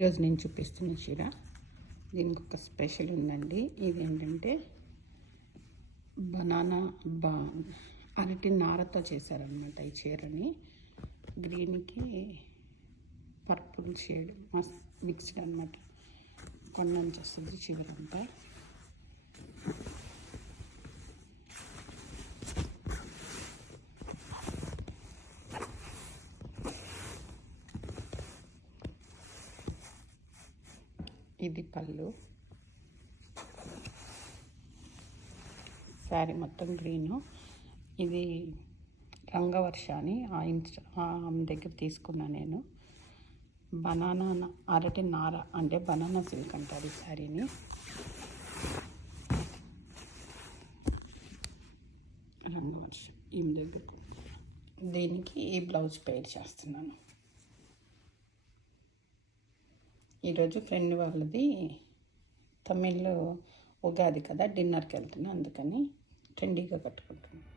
ఈరోజు నేను చూపిస్తున్న చీర. దీనికి ఒక స్పెషల్ ఉందండి. ఇది ఏంటంటే బనానా బా అరటి నారతో చేశారనమాట ఈ చీరని. గ్రీన్కి పర్పుల్ షేడ్ మస్ మిక్స్డ్ అనమాట కొండ నుంచి వస్తుంది చివరంతా ఇది పళ్ళు. శారీ మొత్తం గ్రీను. ఇది రంగవర్ష అని ఆ ఇన్స్టా ఆమె దగ్గర తీసుకున్నా నేను. బనానా అరటి నార అంటే బనానా సిల్క్ అంటారు ఈ శారీని. రంగవర్ష ఈమె దగ్గర దీనికి ఈ బ్లౌజ్ పేర్ చేస్తున్నాను. ఈరోజు ఫ్రెండ్ వాళ్ళది తమిళ్ ఉగాది కదా డిన్నర్కి వెళ్తున్నా అందుకని ట్రెండీగా కట్టుకుంటున్నాను